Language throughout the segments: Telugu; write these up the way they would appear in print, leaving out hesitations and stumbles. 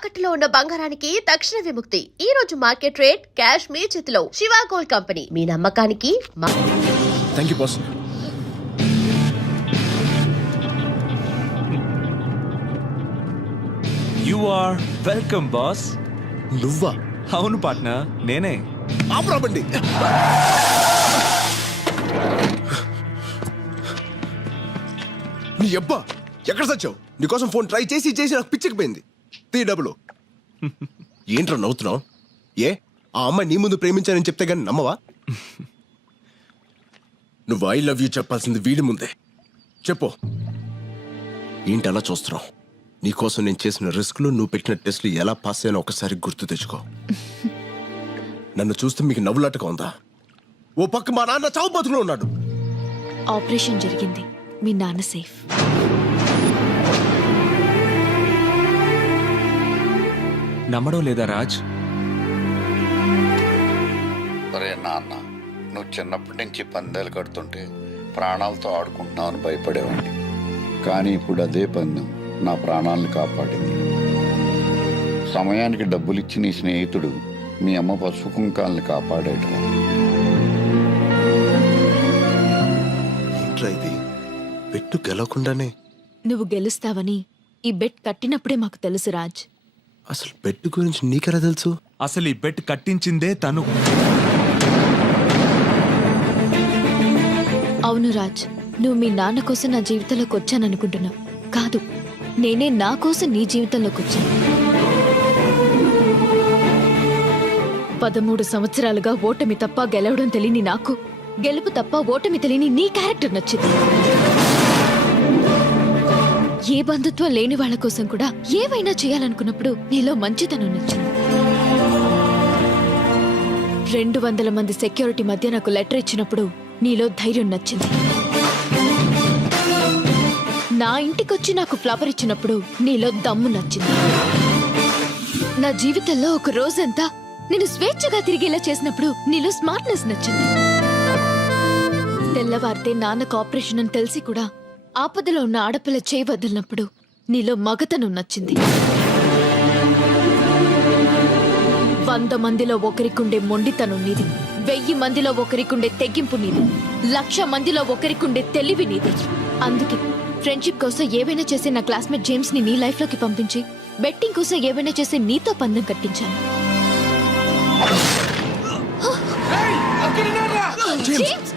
తాకట్టులో ఉన్న బంగారానికి తక్షణ విముక్తి. ఈ రోజు మార్కెట్ రేట్ క్యాష్ మీ చేతిలో. శివ గోల్డ్ కంపెనీ, మీ నమ్మకానికి thank you boss. You are welcome boss. నువ్వా? అవును పార్ట్నర్, నేనే. ఆపరాబండి. నీ అబ్బా ఎక్కడ సచ్చావు? నీకోసం ఫోన్ ట్రై చేసి చేసి నాకు పిచ్చికిపోయింది. డబ్బులు ఏంట్రా నవ్వుతున్నావు? ఏ ఆ అమ్మాయి నీ ముందు ప్రేమించానని చెప్తే గానీ నమ్మవా? నువ్వు ఐ లవ్ యూ చెప్పాల్సింది వీడి ముందే. చెప్పు. ఏంటి అలా చూస్తున్నావు? నీకోసం నేను చేసిన రిస్క్లు, నువ్వు పెట్టిన టెస్ట్లు ఎలా పాస్ అయ్యానో ఒకసారి గుర్తు తెచ్చుకో. నన్ను చూస్తే మీకు నవ్వులాటగా ఉందా? ఓ పక్క మా నాన్న చావు బతుకులో ఉన్నాడు. ఆపరేషన్ జరిగింది, మీ నాన్న సేఫ్. నమ్మడం లేదా రాజ్? ఒరే నాన్న, నువ్వు చిన్నప్పటి నుంచి పందాలు కడుతుంటే ప్రాణాలతో ఆడుకుంటున్నావు అని భయపడేవాడిని. కానీ ఇప్పుడు అదే పందెం నా ప్రాణాలను కాపాడింది. సమయానికి డబ్బులిచ్చి నీ స్నేహితుడు మీ అమ్మ పసుపు కుంకాలని కాపాడాడు. ఇది పెట్టు గెలవకుండానే నువ్వు గెలుస్తావని ఈ బెట్ కట్టినప్పుడే మాకు తెలుసు రాజ్. అసలు పెట్టు గురించి నీకెలా తెలుసు? అసలు ఈ బెట్ కట్టించిందే తను. అవును రాజ్, నువ్వు మీ నాన్న కోసం నా జీవితంలోకి వచ్చాననుకుంటున్నావు. కాదు, నేనే నా కోసం నీ జీవితంలోకి వచ్చాను. 13 సంవత్సరాలుగా ఓటమి తప్ప గెలవడం తెలియని నాకు, గెలుపు తప్ప ఓటమి తెలియని నీ క్యారెక్టర్ నచ్చింది. ఏ బంధుత్వం లేని వాళ్ళ కోసం కూడా ఏవైనా చేయాలనుకున్నప్పుడు నీలో మంచితనం నచ్చింది. 200 మంది సెక్యూరిటీ మధ్య నాకు లెటర్ ఇచ్చినప్పుడు నీలో ధైర్యం నచ్చింది. నా ఇంటికొచ్చి నాకు ఫ్లవర్ ఇచ్చినప్పుడు నీలో దమ్ము నచ్చింది. నా జీవితంలో ఒక రోజంతా నేను స్వేచ్ఛగా తిరిగేలా చేసినప్పుడు నీలో స్మార్ట్నెస్ నచ్చింది. తెల్లవారితే నాన్నకు ఆపరేషన్ అని తెలిసి కూడా ఆపదలో ఉన్న ఆడపిల్ల చేయి వదిలినప్పుడు నీలో మగతనం నచ్చింది. 100 మందిలో ఒకరికుండే మొండితనం నీది, 1000 మందిలో ఒకరికుండే తెగింపు నీది, 1,00,000 మందిలో ఒకరికుండే తెలివి నీది. అందుకే ఫ్రెండ్షిప్ కోసం ఏవైనా చేసే నా క్లాస్మేట్ జేమ్స్ ని నీ లైఫ్ లోకి పంపించి, బెట్టింగ్ కోసం ఏవైనా చేసే నీతో పందెం కట్టించాను. జేమ్స్!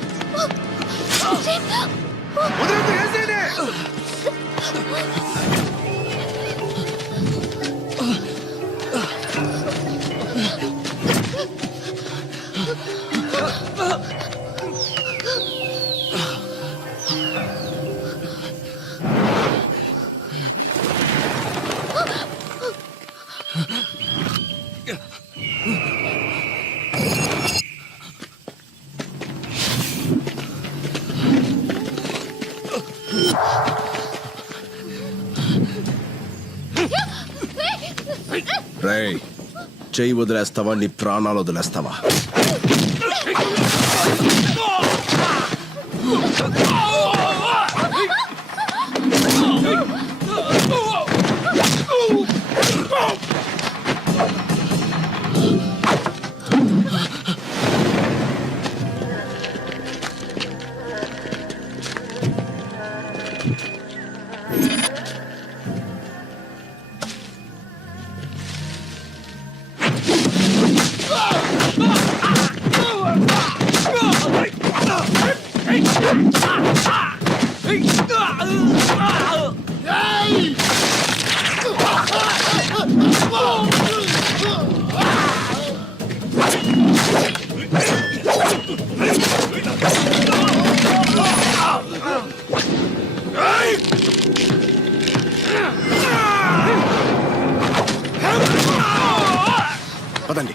రేయ్, చెయ్యి వదిలేస్తావా? నీ ప్రాణాలు వదిలేస్తావా? పదండి.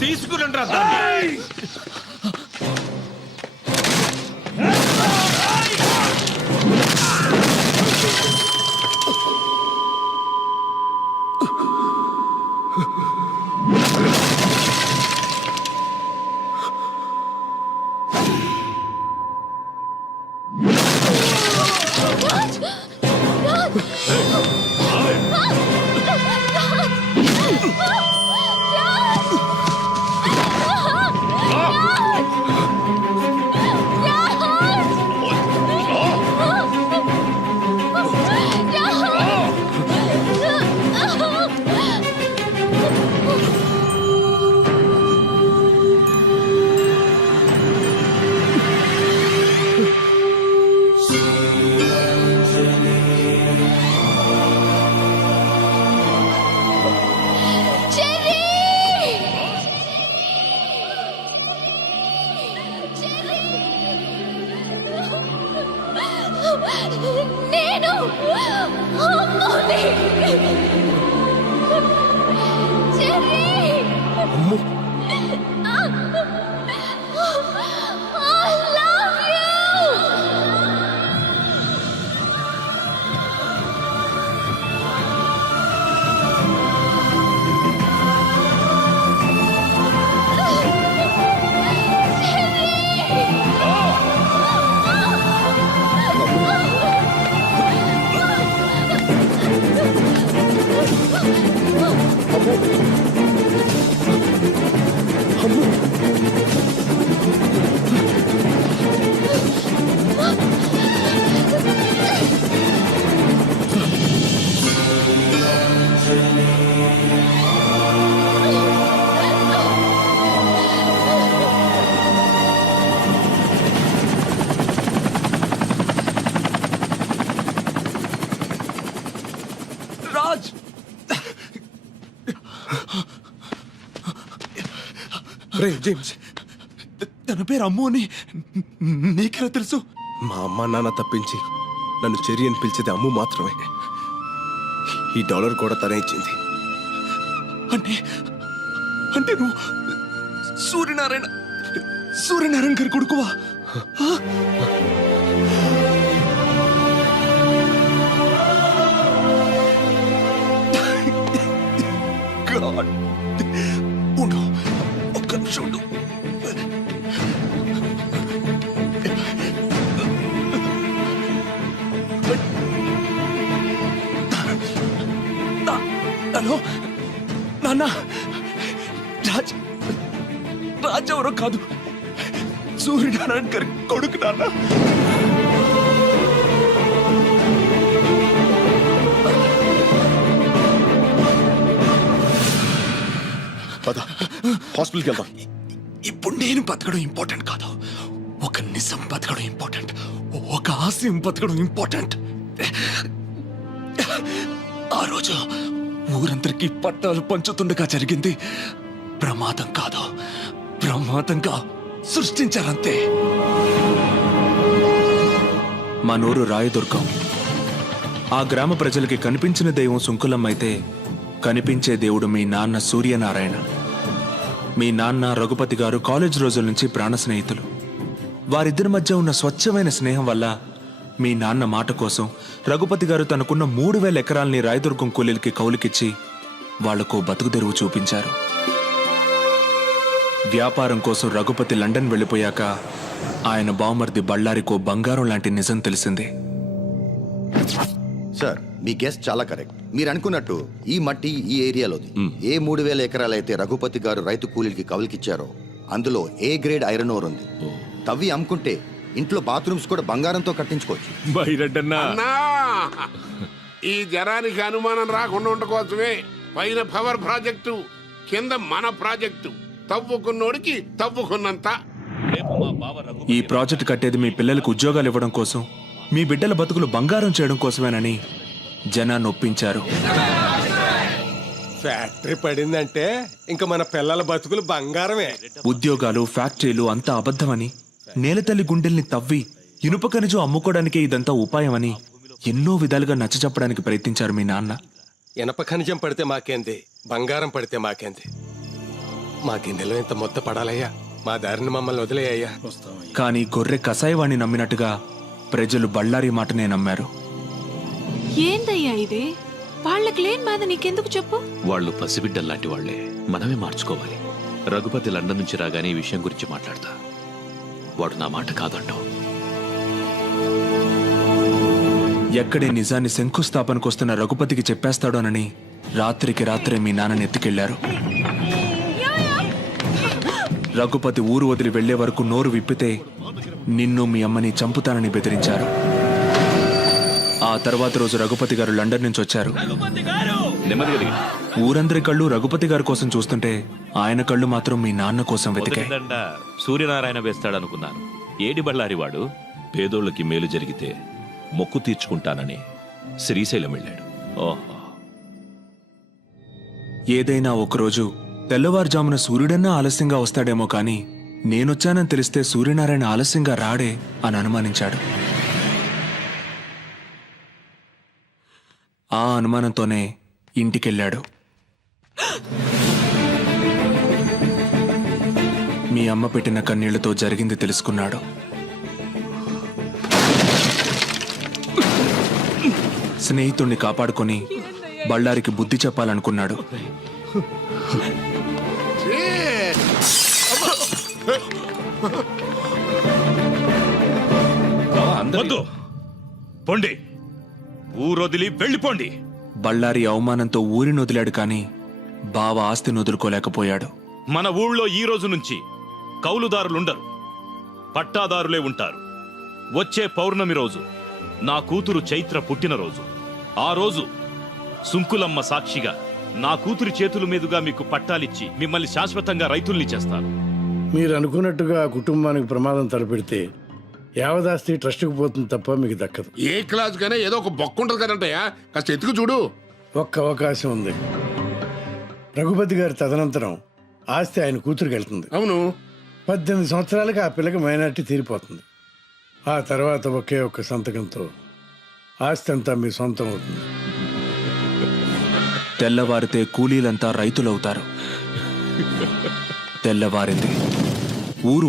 తీసుకురండి దాన్ని. నేను అమ్మోని. Cherry! I love you! Raj, Ray James, తన పేరు అమ్ము అని నీకెలా తెలుసు? మా అమ్మ నాన్న తప్పించి నన్ను చెర్రీ అని పిలిచేది అమ్ము మాత్రమే. ఈ డాలర్ కూడా తనే ఇచ్చింది. అంటే అంటే నువ్వు సూర్యనారాయణ గారి కొడుకువా? హలో నాన్న, రాజ్ రాజ్ ఎవరో కాదు, సూర్యనారాయణ గారి కొడుకు నాన్న. పద హాస్పిటల్కి వెళ్దాం. ఇప్పుడు నేను బతకడం ఇంపార్టెంట్ కాదు, ఒక నిజం బతకడం ఇంపార్టెంట్, ఒక ఆశయం బతకడం ఇంపార్టెంట్. ఆ రోజు ఊరందరికీ పట్టాలు పంచుతుండగా జరిగింది ప్రమాదం కాదు, ప్రమాదంగా సృష్టించారంతే. మా నూరు రాయదుర్గం. ఆ గ్రామ ప్రజలకి కనిపించిన దైవం సుంకులమ్మ అయితే కనిపించే దేవుడు మీ నాన్న సూర్యనారాయణ. మీ నాన్న రఘుపతి గారు కాలేజ్ రోజుల నుంచి ప్రాణ స్నేహితులు. వారిద్దరి మధ్య ఉన్న స్వచ్ఛమైన స్నేహం వల్ల మీ నాన్న మాట కోసం రఘుపతి గారు తనకున్న 3000 ఎకరాల్ని రాయదుర్గం కూలీలకి కౌలుకిచ్చి వాళ్లకు బతుకుదెరువు చూపించారు. వ్యాపారం కోసం రఘుపతి లండన్ వెళ్ళిపోయాక ఆయన బావమర్ది బళ్ళారికో బంగారం లాంటి నిజం తెలిసింది. సార్, మీ గెస్ చాలా కరెక్ట్. మీరు అనుకున్నట్టు ఈ మట్టి ఈ ఏరియాలోది. ఏ 3000 ఎకరాలైతే రఘుపతి గారు రైతు కూలీలకి కవులకిచ్చారో అందులో ఏ గ్రేడ్ ఐరన్ ఓర్ ఉంది. తవ్వి అమ్ముకుంటే ఇంట్లో బాత్రూమ్స్ కూడా బంగారంతో కట్టించుకోవచ్చు. అన్నా, ఈ జనానికి అనుమానం రాకుండా ఉండకోసమే పైన పవర్ ప్రాజెక్టు, కింద మన ప్రాజెక్టు. తవ్వుకున్నోడికి తవ్వుకున్నంత. ఈ ప్రాజెక్ట్ కట్టేది మీ పిల్లలకు ఉద్యోగాలు ఇవ్వడం కోసం, మీ బిడ్డల బతుకులు బంగారం చేయడం కోసమేనని జనాన్ని ఒప్పించారు. ఫ్యాక్టరీ పడిందంటే ఇంకా మన పిల్లల బతుకులు బంగారమే. ఉద్యోగాలు, ఫ్యాక్టరీలు అంతా అబద్ధమని, నేలతల్లి గుండెల్ని తవ్వి ఇనుప ఖనిజం అమ్ముకోవడానికే ఇదంతా ఉపాయమని ఎన్నో విధాలుగా నచ్చచెప్పడానికి ప్రయత్నించారు మీ నాన్న. ఇనప ఖనిజం పడితే మాకేంది, బంగారం పడితే మాకేంది. మా గిన్నెలో ఇంత మొత్త పడాలయ్యా, మా దారిని మమ్మల్ని వదిలేయ్యా. కానీ గొర్రె కసాయివాణ్ణి నమ్మినట్టుగా ప్రజలు బళ్ళారి మాటనే నమ్మారు. ఏందయ్యా ఇది? వాళ్ళకి లేని బాధ నీకెందుకు చెప్పు? వాళ్ళు పసిబిడ్డల్లాంటి వాళ్లే, మనమే మార్చుకోవాలి. రఘుపతి లండన్ నుంచి రాగానే ఈ విషయం గురించి మాట్లాడతా. వాడు నా మాట కాదంటావు. ఎక్కడే నిజాన్ని శంకుస్థాపనకొస్తున్న రఘుపతికి చెప్పేస్తాడోనని రాత్రికి రాత్రే మీ నాన్నని ఎత్తుకెళ్లారు. రఘుపతి ఊరు వదిలి వెళ్లే వరకు నోరు విప్పితే నిన్ను మీ అమ్మని చంపుతానని బెదిరించారు. ఆ తర్వాత రోజు రఘుపతి గారు లండన్ నుంచి వచ్చారు. ఊరందరి కళ్ళు రఘుపతి గారి కోసం చూస్తుంటే ఆయన కళ్ళు మాత్రం మీ నాన్న కోసం వెతికాయి. సూర్యనారాయణ వేస్తాడనుకున్నాను. ఏడి బళ్ళారి వాడు పేదోళ్ళకి మేలు జరిగితే మొక్కు తీర్చుకుంటానని శ్రీశైలం వెళ్ళాడు. ఓహో, ఏదైనా ఒకరోజు తెల్లవారుజామున సూర్యుడన్నా ఆలస్యంగా వస్తాడేమో కానీ నేనొచ్చానని తెలిస్తే సూర్యనారాయణ ఆలస్యంగా రాడే అని అనుమానించాడు. ఆ అనుమానంతోనే ఇంటికెళ్ళాడు. మీ అమ్మ పెట్టిన కన్నీళ్లతో జరిగింది తెలుసుకున్నాడు. స్నేహితుణ్ణి కాపాడుకొని బళ్ళారికి బుద్ధి చెప్పాలనుకున్నాడు. పొండి, ఊరొదిలి వెళ్ళిపోండి. బళ్ళారి అవమానంతో ఊరిని వదిలాడు కానీ బావ ఆస్తిని వదులుకోలేకపోయాడు. మన ఊళ్ళో ఈ రోజు నుంచి కౌలుదారులుండరు, పట్టాదారులే ఉంటారు. వచ్చే పౌర్ణమి రోజు నా కూతురు చైత్ర పుట్టినరోజు. ఆ రోజు సుంకులమ్మ సాక్షిగా నా కూతురి చేతుల మీదుగా మీకు పట్టాలిచ్చి మిమ్మల్ని శాశ్వతంగా రైతుల్ని చేస్తాను. మీరు అనుకున్నట్టుగా ఆ కుటుంబానికి ప్రమాదం తలపెడితే యావదాస్తి ట్రస్ట్కి పోతుంది తప్ప మీకు దక్కదు. ఏ క్లాస్ కైనా ఏదో ఒక బొక్క ఉంటుంది కదంటయ్యా, కాస్త ఎత్తుకు చూడు. ఒక్క అవకాశం ఉంది. రఘుపతి గారి తదనంతరం ఆస్తి ఆయన కూతురికి వెళ్తుంది. అవును, 18 సంవత్సరాలకి ఆ పిల్లకి మైనారిటీ తీరిపోతుంది. ఆ తర్వాత ఒకే ఒక్క సంతకంతో ఆస్తి అంతా మీ సొంతం అవుతుంది. తెల్లవారితే కూలీలంతా రైతులవుతారు. తెల్లవారింది.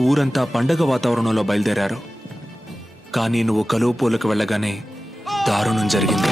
ఊరంతా పండగ వాతావరణంలో బయలుదేరారు. కానీ నువ్వు కలువపూలకు వెళ్ళగానే దారుణం జరిగింది.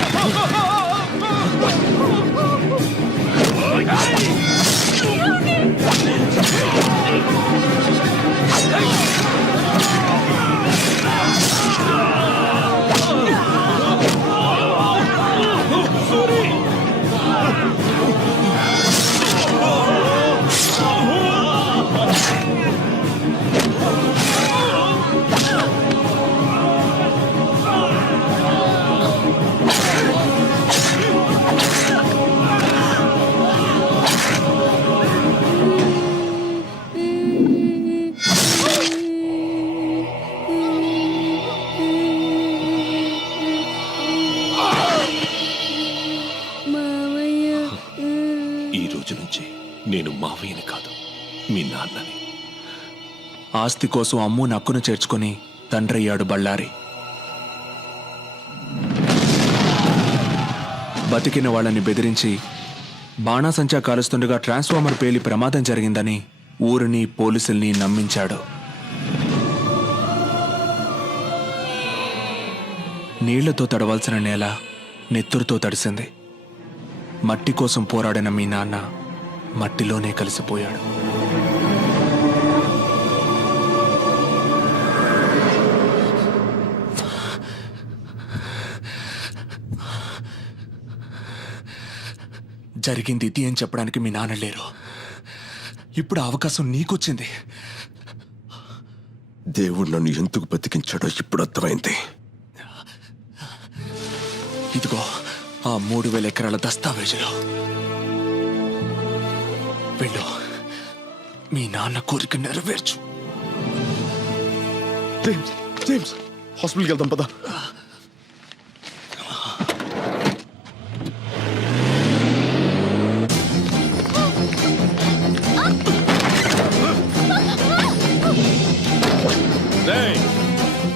నేను మావయ్యని కాదు, మీ నాన్నని. ఆస్తి కోసం అమ్ము నక్కును చేర్చుకుని తండ్రయ్యాడు బళ్ళారి. బతికిన వాళ్ళని బెదిరించి బాణాసంచా కాలుస్తుండగా ట్రాన్స్ఫార్మర్ పేలి ప్రమాదం జరిగిందని ఊరిని పోలీసుల్ని నమ్మించాడు. నీళ్లతో తడవాల్సిన నేల నెత్తురుతో తడిసింది. మట్టి కోసం పోరాడిన మీ నాన్న మట్టిలోనే కలిసిపోయాడు. జరిగింది ఇది అని చెప్పడానికి మీ నాన్న లేరు. ఇప్పుడు ఆ అవకాశం నీకొచ్చింది. దేవుడు నన్ను ఎందుకు బతికించాడో ఇప్పుడు అర్థమైంది. ఇదిగో ఆ 3000 ఎకరాల దస్తావేజులు. వెళ్ళు, మీ నాన్న కోరిక నెరవేర్చు. జేమ్స్ హాస్పిటల్కి వెళ్దాం పదా.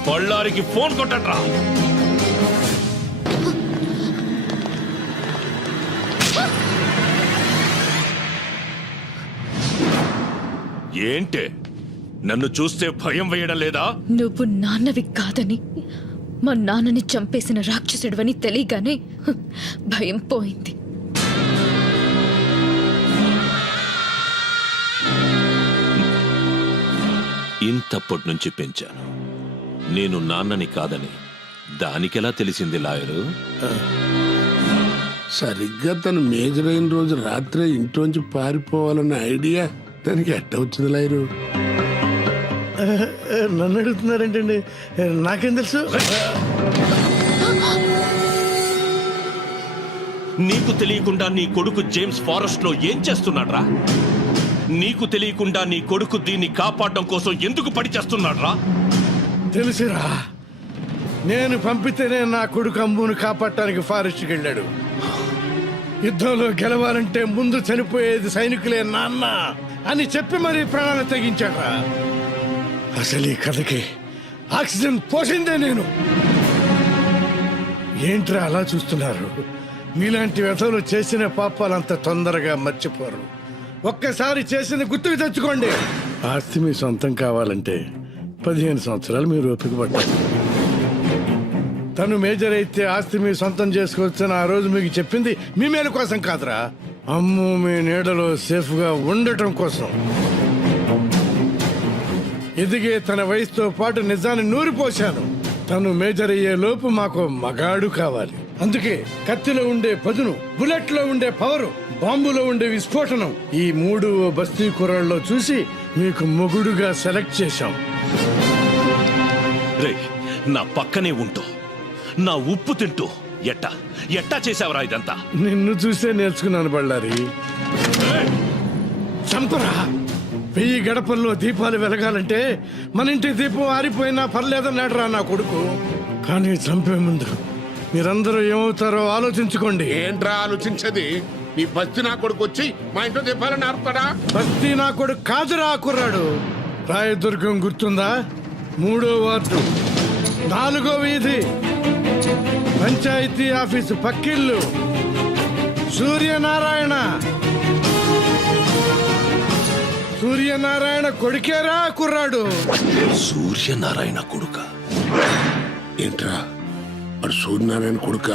బళ్ళారికి ఫోన్ కొట్టండ్రా. ఏంటే, నన్ను చూస్తే భయం వేయడం లేదా? నువ్వు నాన్నవి కాదని, మా నాన్నని చంపేసిన రాక్షసుడివని తెలియగానే భయం పోయింది. ఇంతప్పటి నుంచి పెంచాను. నేను నాన్నని కాదని దానికెలా తెలిసింది లాయరు? సరిగ్గా తను మేజర్ అయిన రోజు రాత్రే ఇంట్లోంచి పారిపోవాలన్న ఐడియా దానికి ఎట్ట వచ్చింది లాయరు? నన్ను అడుగుతున్నారేంటండి? నాకేం తెలుసు? నీకు తెలియకుండా నీ కొడుకు జేమ్స్ ఫారెస్ట్ లో ఏం చేస్తున్నాడ్రా? నీకు తెలియకుండా నీ కొడుకు దీన్ని కాపాడడం కోసం ఎందుకు పడి చేస్తున్నాడ్రా? తెలుసురా, నేను పంపితేనే నా కొడుకు అమ్మును కాపాడటానికి ఫారెస్ట్కి వెళ్ళాడు. యుద్ధంలో గెలవాలంటే ముందు చనిపోయేది సైనికులే నాన్న అని చెప్పి మరీ ప్రాణాలు తెగించాడ్రా. అసలు ఈ కథకి ఆక్సిజన్ పోసిందే నేను. ఏంట్రా అలా చూస్తున్నారు? మీలాంటి వ్యధలు చేసిన పాపాలు అంత తొందరగా మర్చిపోరు. ఒక్కసారి చేసింది గుర్తుకు తెచ్చుకోండి. ఆస్తి మీ సొంతం కావాలంటే 15 సంవత్సరాలు మీరు ఓపిక పట్టారు. తను మేజర్ అయితే ఆస్తి మీ సొంతం చేసుకోవచ్చని ఆ రోజు మీకు చెప్పింది మీ మేలు కోసం కాదురా, అమ్ము మీ నీడలో సేఫ్గా ఉండటం కోసం. ఎదిగే తన వయసుతో పాటు నిజాన్ని నూరిపోశాను. తను మేజర్ అయ్యే లోపు మాకు మగాడు కావాలి. అందుకే కత్తిలో ఉండే పదును, బుల్లెట్ లో ఉండే పవరు, బాంబులో ఉండే విస్ఫోటనం ఈ 3 బస్తీ కుర్రాళ్ళలో చూసి మీకు మొగుడుగా సెలెక్ట్ చేశాం. రే, నా పక్కనే ఉంటూ నా ఉప్పు తింటూ ఎట్టా చేసావరా ఇదంతా? నిన్ను చూసే నేర్చుకున్నాను బళ్ళారి. చంపరా. 1000 గడపల్లో దీపాలు వెలగాలంటే మన ఇంటి దీపం ఆరిపోయినా పర్లేదన్నాడురా నా కొడుకు. కానీ చంపే ముందు మీరందరూ ఏమవుతారో ఆలోచించుకోండి. ఏంట్రా ఆలోచించేది? నీ బస్తి నా కొడుకు వచ్చి మా ఇంట్లో దీపాలని ఆరుతాడా? బస్తీ నా కొడుకు కాదురా కుర్రాడు. రాయదుర్గం గుర్తుందా? 3వ వార్డు, 4వ వీధి, పంచాయతీ ఆఫీసు పక్కిళ్ళు, సూర్యనారాయణ కొడుకేరా కుర్రాడు. సూర్యనారాయణ కొడుక? ఏంట్రా వాడు సూర్యనారాయణ కొడుక?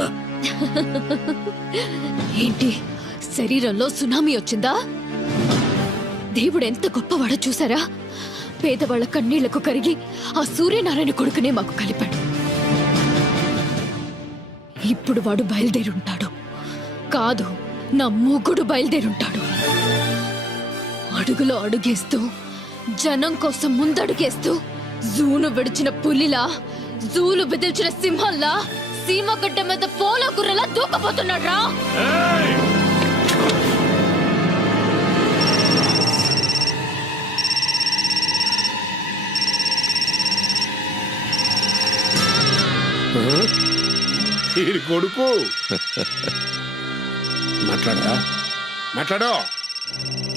ఏంటి, శరీరంలో సునామీ వచ్చిందా? దేవుడు ఎంత గొప్పవాడో చూసారా? పేదవాళ్ల కన్నీళ్లకు కరిగి ఆ సూర్యనారాయణ కొడుకునే మాకు కలిపాడు. ఇప్పుడు వాడు బయలుదేరుంటాడు. కాదు, నా మూగుడు బయలుదేరుంటాడు. అడుగులో అడుగేస్తూ, జనం కోసం ముందడుగేస్తూ, జూను విడిచిన పులిలా, జూలు బెదిల్చిన సింహంలా, సీమగడ్డ మీద పోలో గుర్రలా దూకపోతున్నాడు రా. ఈ కొడుకు మాట్లాడరా? మాట్లాడో.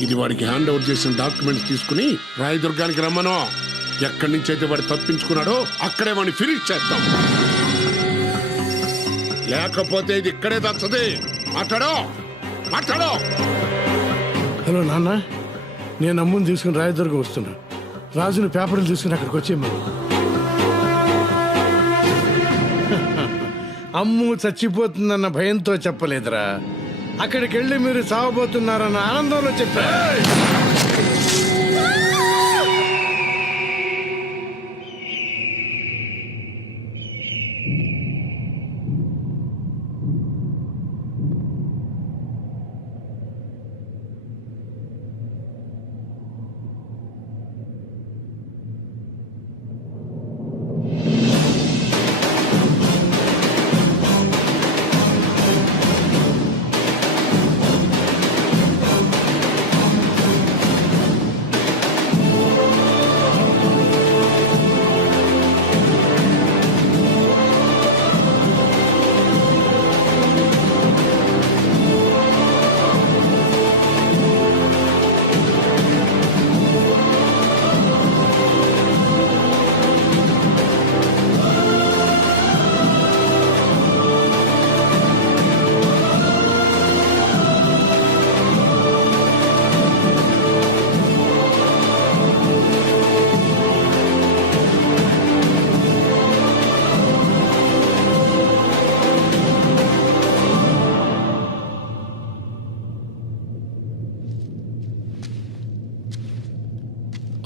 ఇది వాడికి హ్యాండ్ ఓవర్ చేసిన డాక్యుమెంట్స్ తీసుకుని రాయదుర్గానికి రమ్మను. ఎక్కడి నుంచి అయితే వాడు తప్పించుకున్నాడో అక్కడే వాడిని ఫినిష్ చేస్తాం. లేకపోతే ఇది ఇక్కడే దచ్చది. మాట్లాడో మాట్లాడో. హలో నాన్న, నేను అమ్ముని తీసుకుని రాయదుర్గం వస్తున్నా. రాజుని పేపర్లు తీసుకుని అక్కడికి వచ్చేయమను. అమ్ము చచ్చిపోతుందన్న భయంతో చెప్పలేదురా, అక్కడికి వెళ్ళి మీరు చావబోతున్నారన్న ఆనందంలో చెప్పా.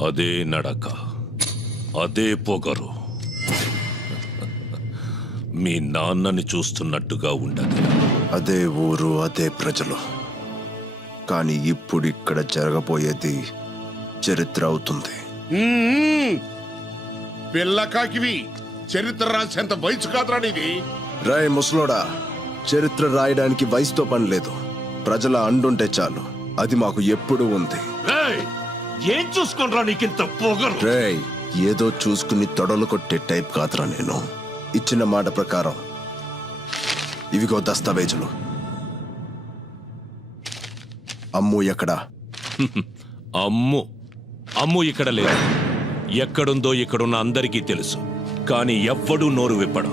అదే నడక, అదే పొగరు. మీ నాన్నని చూస్తున్నట్టుగా ఉండదు. అదే ఊరు, అదే ప్రజలు. కానీ ఇప్పుడు ఇక్కడ జరగబోయేది చరిత్ర అవుతుంది. పిల్లకాకివి చరిత్ర రాసేంత వయసు కాదురా నీది. రాయ్ ముసలోడా, చరిత్ర రాయడానికి వయసుతో పని లేదు. ప్రజల అండుంటే చాలు. అది మాకు ఎప్పుడూ ఉంది. ఏం చూసుకుంటా నీకింత పొగరు? రేయ్, ఏదో చూసుకుని తొడలు కొట్టే టైప్ కాదురా నేను. ఇచ్చిన మాట ప్రకారం ఇవిగో దస్తావేజులు. అమ్ము ఎక్కడా? అమ్ము ఇక్కడ లేదు. ఎక్కడుందో ఇక్కడున్న అందరికీ తెలుసు. కానీ ఎవ్వడూ నోరు విప్పడు.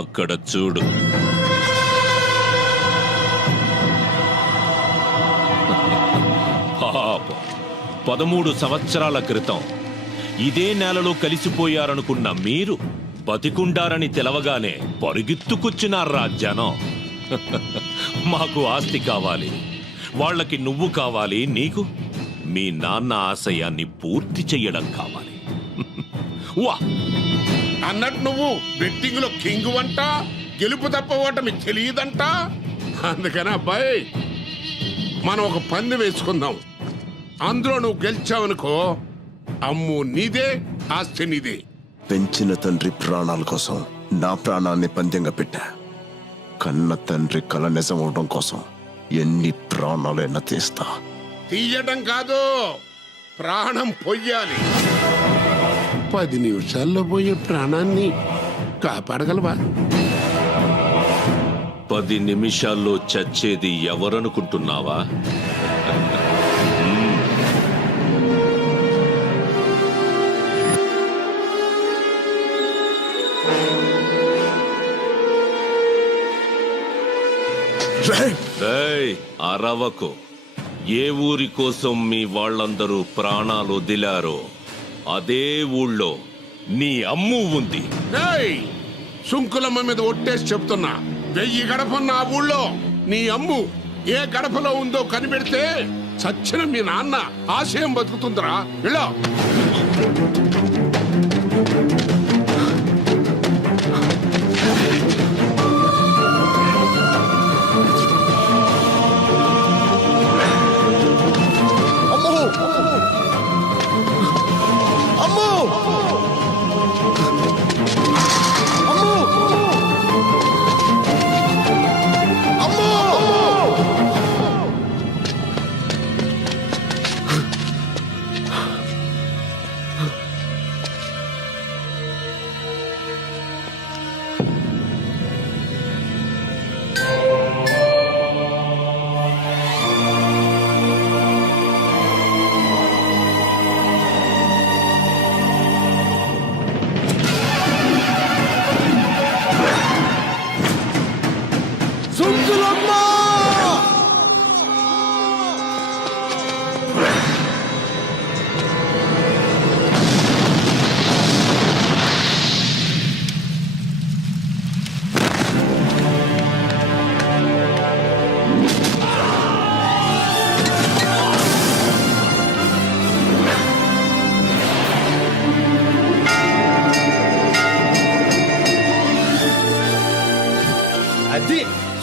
అక్కడ చూడు. పాపం, 13 సంవత్సరాల క్రితం ఇదే నేలలో కలిసిపోయారనుకున్న మీరు బతికుండారని తెలవగానే పరుగెత్తుకొచ్చినారా జనం. మాకు ఆస్తి కావాలి, వాళ్ళకి నువ్వు కావాలి, నీకు మీ నాన్న ఆశయాన్ని పూర్తి చెయ్యడం కావాలి. వా అన్నట్టు నువ్వు బెట్టింగ్ లో కింగ్ వంట, గెలుపు తప్ప ఓటమి తెలియదంట. అందుకని అబ్బాయి, మనం ఒక పందెం వేసుకుందాం. అందులో నువ్వు గెలిచావనుకో, అమ్ము నీదే, ఆస్తి నీదే. పెంచిన తండ్రి ప్రాణాల కోసం నా ప్రాణాన్ని పందెంగా పెట్టా. కన్న తండ్రి కల నిజం అవడం కోసం ఎన్ని ప్రాణాలైనా తీస్తా. తీయడం కాదు, ప్రాణం పొయ్యాలి. 10 నిమిషాల్లో పోయే ప్రాణాన్ని కాపాడగలవా? 10 నిమిషాల్లో చచ్చేది ఎవరనుకుంటున్నావా? అరవకు. ఏ ఊరి కోసం మీ వాళ్ళందరూ ప్రాణాలు వదిలారో అదే ఊళ్ళో నీ అమ్ము ఉంది. సుంకులమ్మ మీద ఒట్టేసి చెప్తున్నా, 1000 గడపన్న ఆ ఊళ్ళో నీ అమ్ము ఏ గడపలో ఉందో కనిపెడితే చచ్చిన మీ నాన్న ఆశయం బతుకుతుందిరా. వెళ్ళో.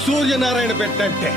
సూర్యనారాయణ పెట్టంటే.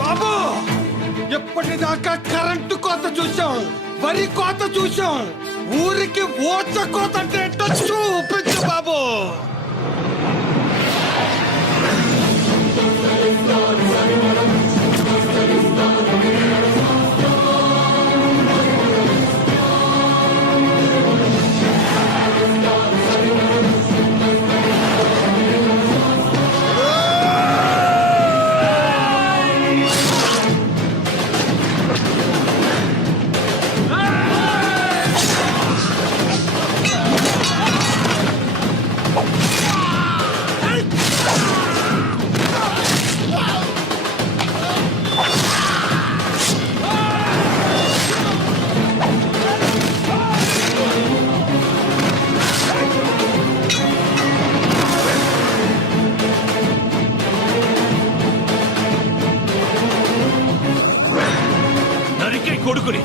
బాబు, ఎప్పటిదాకా కరెంటు కోత చూసాం, వరి కోత చూసాం, ఊరికి ఓచ కోత అంటే ఏంటో చూపించు బాబు. నరికే కొడుకుని